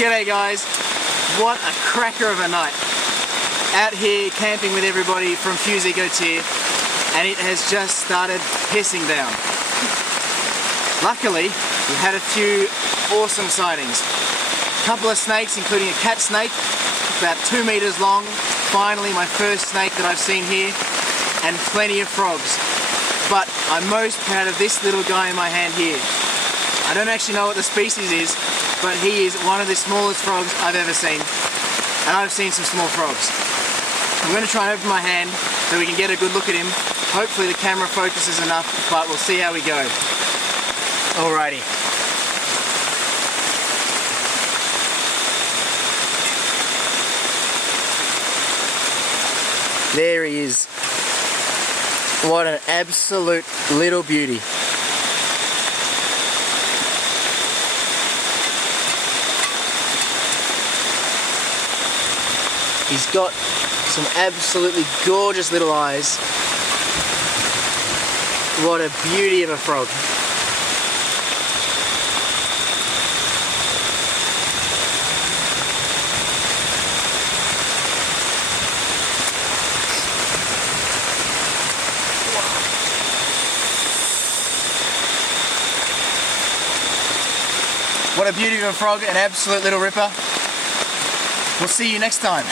G'day guys, what a cracker of a night. Out here camping with everybody from Fusey Gautier, and it has just started pissing down. Luckily, we had a few awesome sightings. A couple of snakes, including a cat snake, about 2 meters long. Finally, my first snake that I've seen here, and plenty of frogs. But I'm most proud of this little guy in my hand here. I don't actually know what the species is, but he is one of the smallest frogs I've ever seen. And I've seen some small frogs. I'm going to try and open my hand so we can get a good look at him. Hopefully the camera focuses enough, but we'll see how we go. Alrighty. There he is. What an absolute little beauty. He's got some absolutely gorgeous little eyes. What a beauty of a frog. What a beauty of a frog, an absolute little ripper. We'll see you next time.